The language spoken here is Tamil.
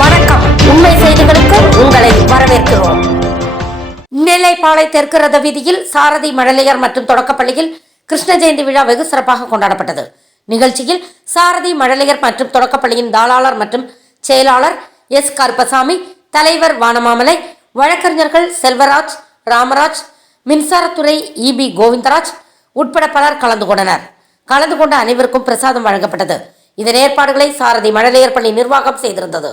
வணக்கம். உண்மை செய்திகளுக்கு உங்களை வரவேற்கிறோம். நெல்லைப்பாளை தெற்கு ரத வீதியில் சாரதி மழலையர் மற்றும் தொடக்கப்பள்ளியில் கிருஷ்ண ஜெயந்தி விழா வெகு சிறப்பாக கொண்டாடப்பட்டது. நிகழ்ச்சியில் சாரதி மழலையர் மற்றும் தொடக்கப்பள்ளியின் தாளாளர் மற்றும் செயலாளர் எஸ் கருப்பசாமி தலைவர் வானமாமலை வழக்கறிஞர்கள் செல்வராஜ் ராமராஜ் மின்சாரத்துறை இபி கோவிந்தராஜ் உட்பட பலர் கலந்து கொண்டனர். கலந்து கொண்ட அனைவருக்கும் பிரசாதம் வழங்கப்பட்டது. இதன் ஏற்பாடுகளை சாரதி மழலையர் பள்ளி நிர்வாகம் செய்திருந்தது.